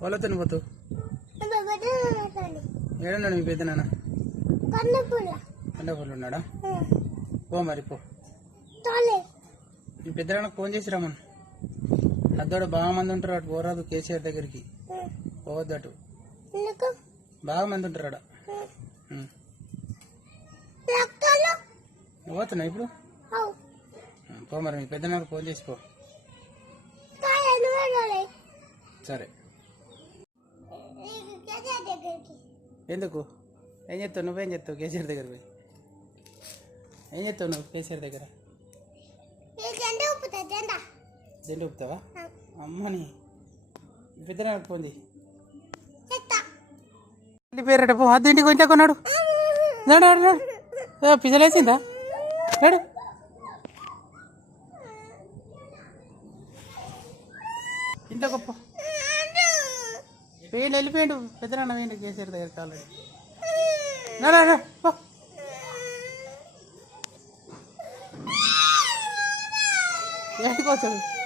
వాళ్ళతో పోతావు ఏడన్నాడు మీ పెద్ద నాన్న కండపూర్లో ఉన్నాడా పో మరి పో మీ పెద్ద నాన్నకు ఫోన్ చేసి రమ్మను అద్దోడు బాగా మంది ఉంటారు అటు పోరాదు కేసీఆర్ దగ్గరికి పోవద్దు అటు బాగా మంది ఉంటారు అడ పోతున్నా ఇప్పుడు పో మరి మీ పెద్ద నాన్నకు ఫోన్ చేసి పో సరే ఎందుకు ఏం చెప్తావు నువ్వేం చెప్తావు కేసీఆర్ దగ్గర పోయి ఏం చెప్తావు నువ్వు కేసీఆర్ దగ్గర జెండు ఊపుతావా అమ్మని పెద్ద నాకు పోంది ఇంటి పేరట పో అది ఇంటికి కొంచెం కొన్నాడు పిజలేసిందా రాడు ఇంట్లో గొప్ప వేయండి వెళ్ళిపోయాడు పెద్దనాన్న వేయండి కేసీఆర్ దగ్గర కాలేదు ఎక్కడికి వస్తాడు